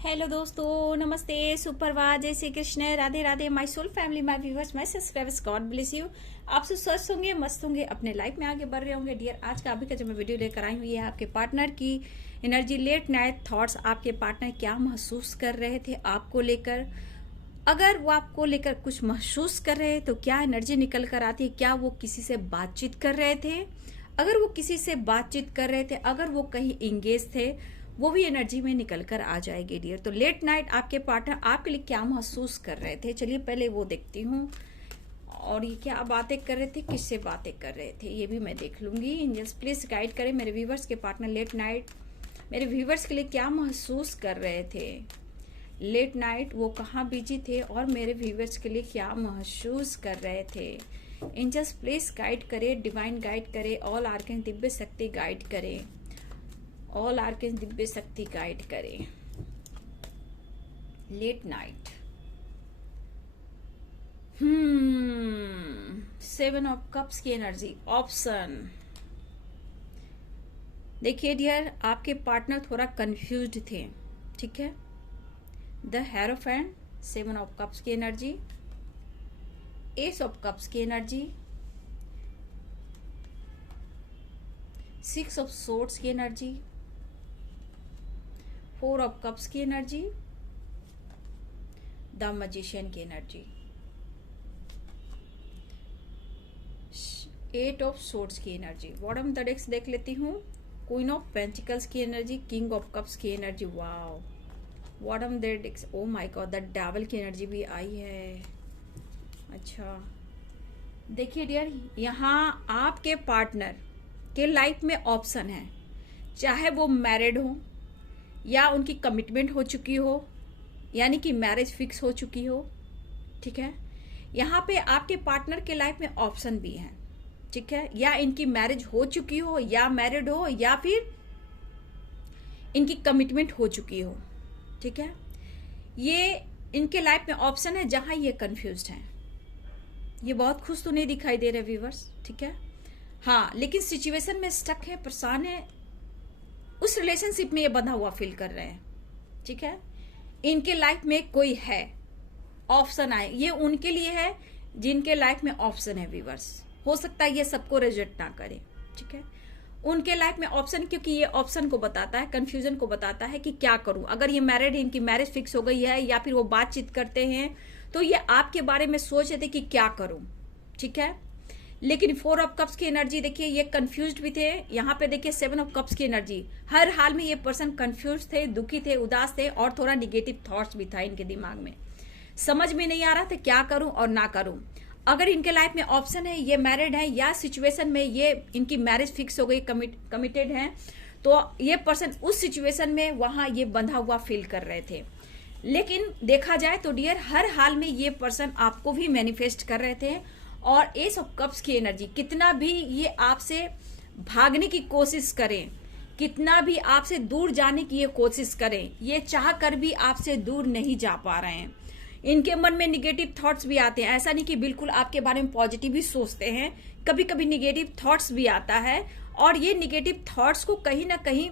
Hello दोस्तों, नमस्ते, सुप्रभात, जय Shri Krishna, Radhe Radhe, my soul family, my viewers, my subscribers, God bless you. आप सब स्वस्थ होंगे, मस्त होंगे, अपने लाइफ में आगे बढ़ रहे होंगे। डियर, आज का अभी का जो मैं वीडियो लेकर आई हूँ, ये है आपके पार्टनर की एनर्जी, लेट नाइट थॉट्स। आपके पार्टनर क्या महसूस कर रहे थे आपको लेकर? अगर वो आपको लेकर कुछ महसूस कर रहे हैं तो क्या एनर्जी निकल कर आती है? क्या वो किसी से बातचीत कर रहे थे? अगर वो किसी से बातचीत कर रहे थे, अगर वो कहीं इंगेज थे, वो भी एनर्जी में निकल कर आ जाएगी डियर। तो लेट नाइट आपके पार्टनर आपके लिए क्या महसूस कर रहे थे, चलिए पहले वो देखती हूँ। और ये क्या बातें कर रहे थे, किससे बातें कर रहे थे, ये भी मैं देख लूंगी। एंजल्स प्लीज गाइड करें मेरे व्यूवर्स के पार्टनर लेट नाइट मेरे व्यूवर्स के लिए क्या महसूस कर रहे थे लेट नाइट, वो कहाँ बिजी थे और मेरे व्यूवर्स के लिए क्या महसूस कर रहे थे। एंजल्स प्लीज गाइड करे, डिवाइन गाइड करे, ऑल आर्कन दिव्य शक्ति गाइड करे, ऑल आर्कन दिव्य शक्ति गाइड करे लेट नाइट। 7 ऑफ कप्स की एनर्जी, ऑप्शन। देखिए डियर, आपके पार्टनर थोड़ा कंफ्यूज्ड थे, ठीक है। द हेरोफेंट, 7 ऑफ कप्स की एनर्जी, एस ऑफ कप्स की एनर्जी, 6 ऑफ सोर्ड्स की एनर्जी, 4 ऑफ कप्स की एनर्जी, द मैजिशियन की एनर्जी, 8 ऑफ सोर्ड्स की एनर्जी। बॉटम द डेक्स देख लेती हूँ। क्वीन ऑफ पेंटिकल्स की एनर्जी, किंग ऑफ कप्स की energy. Wow, bottom the decks, oh my God, the devil की एनर्जी भी आई है। अच्छा, देखिए डियर, यहाँ आपके पार्टनर के लाइफ में ऑप्शन है, चाहे वो मैरिड हो या उनकी कमिटमेंट हो चुकी हो, यानी कि मैरिज फिक्स हो चुकी हो, ठीक है। यहाँ पे आपके पार्टनर के लाइफ में ऑप्शन भी है, ठीक है। या इनकी मैरिज हो चुकी हो, या मैरिड हो, या फिर इनकी कमिटमेंट हो चुकी हो, ठीक है। ये इनके लाइफ में ऑप्शन है जहां ये कंफ्यूज्ड हैं। ये बहुत खुश तो नहीं दिखाई दे रहे व्यूवर्स, ठीक है। हाँ, लेकिन सिचुएशन में स्टक है, परेशान है, उस रिलेशनशिप में ये बंधा हुआ फील कर रहे हैं, ठीक है। इनके लाइफ में कोई है, ऑप्शन आए, ये उनके लिए है जिनके लाइफ में ऑप्शन है व्यूवर्स। हो सकता है ये सबको रिजेक्ट ना करे, ठीक है। उनके लाइफ में ऑप्शन, क्योंकि ये ऑप्शन को बताता है, कंफ्यूजन को बताता है कि क्या करूं। अगर ये मैरिड है, इनकी मैरिज फिक्स हो गई है, या फिर वो बातचीत करते हैं, तो ये आपके बारे में सोच रहे थे कि क्या करूं, ठीक है। लेकिन 4 ऑफ कप्स की एनर्जी देखिए, ये कंफ्यूज्ड भी थे। यहाँ पे देखिए 7 ऑफ कप्स की एनर्जी, हर हाल में ये पर्सन कंफ्यूज थे, दुखी थे, उदास थे, और थोड़ा निगेटिव थॉट्स भी था इनके दिमाग में। समझ में नहीं आ रहा था क्या करूं और ना करूं। अगर इनके लाइफ में ऑप्शन है, ये मैरिड है, या सिचुएशन में ये इनकी मैरिज फिक्स हो गई, कमिटेड है, तो ये पर्सन उस सिचुएशन में वहां ये बंधा हुआ फील कर रहे थे। लेकिन देखा जाए तो डियर, हर हाल में ये पर्सन आपको भी मैनिफेस्ट कर रहे थे। और एस ऑफ कप्स की एनर्जी, कितना भी ये आपसे भागने की कोशिश करें, कितना भी आपसे दूर जाने की ये कोशिश करें, ये चाह कर भी आपसे दूर नहीं जा पा रहे हैं। इनके मन में निगेटिव थॉट्स भी आते हैं, ऐसा नहीं कि बिल्कुल आपके बारे में पॉजिटिव ही सोचते हैं, कभी कभी निगेटिव थॉट्स भी आता है। और ये निगेटिव थॉट्स को कहीं ना कहीं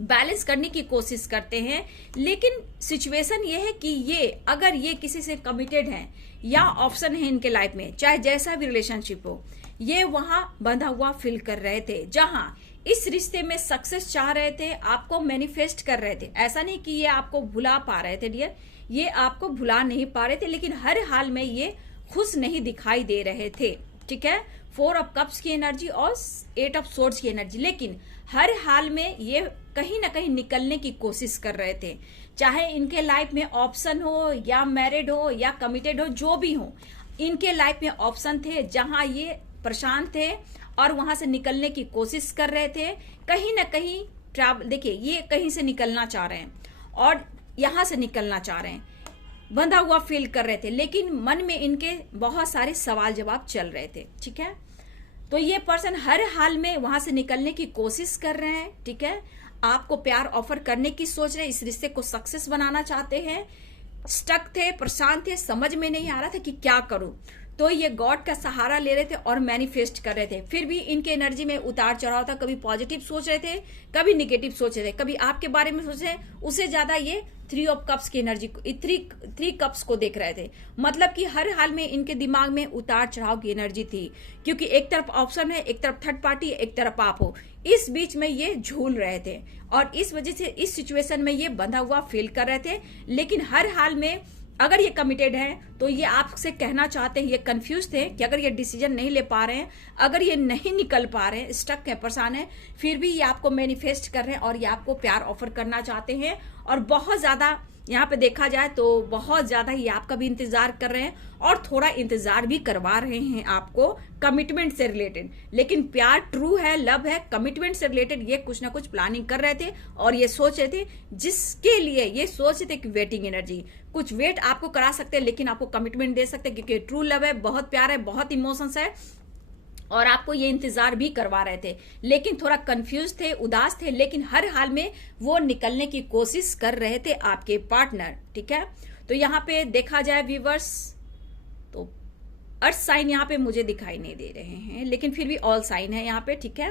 बैलेंस करने की कोशिश करते हैं। लेकिन सिचुएशन ये है कि ये, अगर ये किसी से कमिटेड हैं या ऑप्शन है इनके लाइफ में, चाहे जैसा भी रिलेशनशिप हो, ये वहां बंधा हुआ फील कर रहे थे, जहां इस रिश्ते में सक्सेस चाह रहे थे, आपको मैनिफेस्ट कर रहे थे। ऐसा नहीं कि ये आपको भुला पा रहे थे डियर, ये आपको भुला नहीं पा रहे थे, लेकिन हर हाल में ये खुश नहीं दिखाई दे रहे थे, ठीक है। 4 ऑफ कप्स की एनर्जी और 8 ऑफ सोर्ड्स की एनर्जी, लेकिन हर हाल में ये कहीं ना कहीं निकलने की कोशिश कर रहे थे। चाहे इनके लाइफ में ऑप्शन हो, या मैरिड हो, या कमिटेड हो, जो भी हो, इनके लाइफ में ऑप्शन थे जहां ये परेशान थे और वहां से निकलने की कोशिश कर रहे थे। कहीं ना कहीं ट्रैवल, देखिए ये कहीं से निकलना चाह रहे हैं और यहां से निकलना चाह रहे हैं, बंधा हुआ फील कर रहे थे, लेकिन मन में इनके बहुत सारे सवाल जवाब चल रहे थे, ठीक है। तो ये पर्सन हर हाल में वहां से निकलने की कोशिश कर रहे हैं, ठीक है। आपको प्यार ऑफर करने की सोच रहे हैं, इस रिश्ते को सक्सेस बनाना चाहते हैं। स्टक थे, परेशान थे, समझ में नहीं आ रहा था कि क्या करूं। तो ये गॉड का सहारा ले रहे थे और मैनिफेस्ट कर रहे थे। फिर भी इनके एनर्जी में उतार चढ़ाव था, कभी पॉजिटिव सोच रहे थे, कभी निगेटिव सोच रहे थे, कभी आपके बारे में सोच रहे, उससे ज्यादा ये 3 ऑफ कप्स की एनर्जी, 3 कप्स को देख रहे थे। मतलब कि हर हाल में इनके दिमाग में उतार चढ़ाव की एनर्जी थी, क्योंकि एक तरफ ऑप्शन है, एक तरफ थर्ड पार्टी, एक तरफ आप हो। इस बीच में ये झूल रहे थे और इस वजह से इस सिचुएशन में ये बंधा हुआ फील कर रहे थे। लेकिन हर हाल में अगर ये कमिटेड है तो ये आपसे कहना चाहते हैं, ये कंफ्यूज थे कि अगर ये डिसीजन नहीं ले पा रहे हैं, अगर ये नहीं निकल पा रहे हैं, स्टक है, परेशान है, फिर भी ये आपको मैनिफेस्ट कर रहे हैं और ये आपको प्यार ऑफर करना चाहते हैं। और बहुत ज्यादा यहाँ पे देखा जाए तो बहुत ज्यादा ये आपका भी इंतजार कर रहे हैं और थोड़ा इंतजार भी करवा रहे हैं आपको कमिटमेंट से रिलेटेड। लेकिन प्यार ट्रू है, लव है, कमिटमेंट से रिलेटेड ये कुछ ना कुछ प्लानिंग कर रहे थे और ये सोच रहे थे, जिसके लिए ये सोच रहे थे कि वेटिंग एनर्जी, कुछ वेट आपको करा सकते हैं लेकिन आपको कमिटमेंट दे सकते हैं, क्योंकि ट्रू लव है, बहुत प्यार है, बहुत इमोशंस है और आपको ये इंतजार भी करवा रहे थे। लेकिन थोड़ा कंफ्यूज थे, उदास थे, लेकिन हर हाल में वो निकलने की कोशिश कर रहे थे आपके पार्टनर। ठीक है, तो यहाँ पे देखा जाए व्यूवर्स तो अर्थ साइन यहाँ पे मुझे दिखाई नहीं दे रहे हैं, लेकिन फिर भी ऑल साइन है यहाँ पे। ठीक है,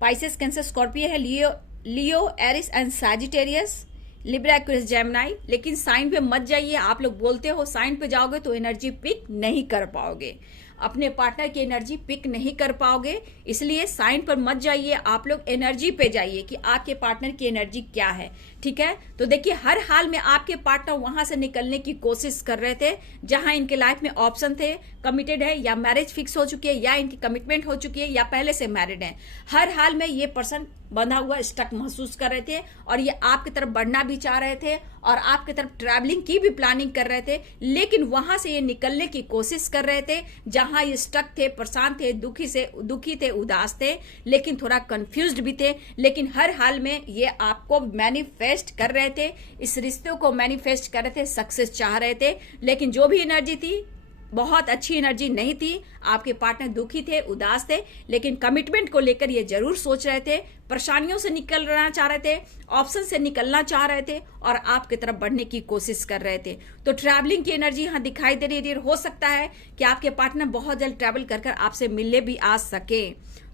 पाइसेस, कैंसर, स्कॉर्पियो है, Leo, Aries and Sagittarius, Libra, Aquarius, Gemini. लेकिन साइन पे मत जाइए, आप लोग बोलते हो साइन पे जाओगे तो एनर्जी पिक नहीं कर पाओगे, अपने पार्टनर की एनर्जी पिक नहीं कर पाओगे, इसलिए साइन पर मत जाइए, आप लोग एनर्जी पे जाइए कि आपके पार्टनर की एनर्जी क्या है। ठीक है, तो देखिए हर हाल में आपके पार्टनर वहां से निकलने की कोशिश कर रहे थे जहां इनके लाइफ में ऑप्शन थे, कमिटेड है या मैरिज फिक्स हो चुकी है या इनकी कमिटमेंट हो चुकी है या पहले से मैरिड है। हर हाल में ये पर्सन बंधा हुआ स्टक महसूस कर रहे थे और ये आपकी तरफ बढ़ना भी चाह रहे थे और आपकी तरफ ट्रैवलिंग की भी प्लानिंग कर रहे थे, लेकिन वहां से ये निकलने की कोशिश कर रहे थे जहां ये स्टक थे, परेशान थे, दुखी थे, उदास थे, लेकिन थोड़ा कंफ्यूज्ड भी थे। लेकिन हर हाल में ये आपको मैनिफेस्ट कर रहे थे, इस रिश्ते को मैनिफेस्ट कर रहे थे, सक्सेस चाह रहे थे। लेकिन जो भी एनर्जी थी बहुत अच्छी एनर्जी नहीं थी, आपके पार्टनर दुखी थे, उदास थे, लेकिन कमिटमेंट को लेकर ये जरूर सोच रहे थे, परेशानियों से निकलना चाह रहे थे, ऑप्शन से निकलना चाह रहे थे और आपकी तरफ बढ़ने की कोशिश कर रहे थे। तो ट्रैवलिंग की एनर्जी यहाँ दिखाई दे रही है। हो सकता है कि आपके पार्टनर बहुत जल्द ट्रैवल कर आपसे मिलने भी आ सके,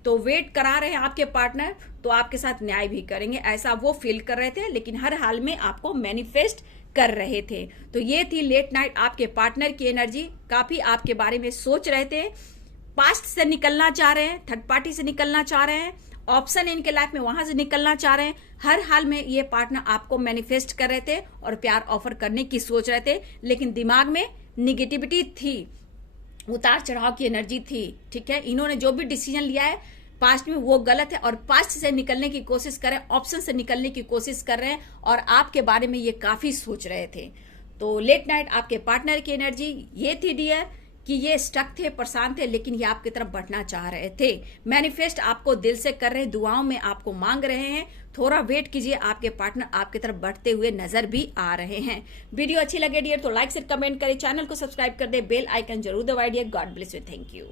तो वेट करा रहे हैं आपके पार्टनर, तो आपके साथ न्याय भी करेंगे, ऐसा वो फील कर रहे थे। लेकिन हर हाल में आपको मैनिफेस्ट कर रहे थे। तो ये थी लेट नाइट आपके पार्टनर की एनर्जी, काफी आपके बारे में सोच रहे थे, पास्ट से निकलना चाह रहे हैं, थर्ड पार्टी से निकलना चाह रहे हैं, ऑप्शन इनके लाइफ में वहां से निकलना चाह रहे हैं। हर हाल में ये पार्टनर आपको मैनिफेस्ट कर रहे थे और प्यार ऑफर करने की सोच रहे थे, लेकिन दिमाग में निगेटिविटी थी, उतार चढ़ाव की एनर्जी थी। ठीक है, इन्होंने जो भी डिसीजन लिया है पास्ट में वो गलत है और पास्ट से निकलने की कोशिश कर रहे हैं, ऑप्शन से निकलने की कोशिश कर रहे हैं और आपके बारे में ये काफी सोच रहे थे। तो लेट नाइट आपके पार्टनर की एनर्जी ये थी डियर कि ये स्टक थे, परेशान थे, लेकिन ये आपकी तरफ बढ़ना चाह रहे थे, मैनिफेस्ट आपको दिल से कर रहे हैं, दुआओं में आपको मांग रहे हैं। थोड़ा वेट कीजिए, आपके पार्टनर आपकी तरफ बढ़ते हुए नजर भी आ रहे हैं। वीडियो अच्छी लगे डियर तो लाइक से कमेंट करें, चैनल को सब्सक्राइब कर दे, बेल आइकन जरूर दबाइए। God bless you, thank you.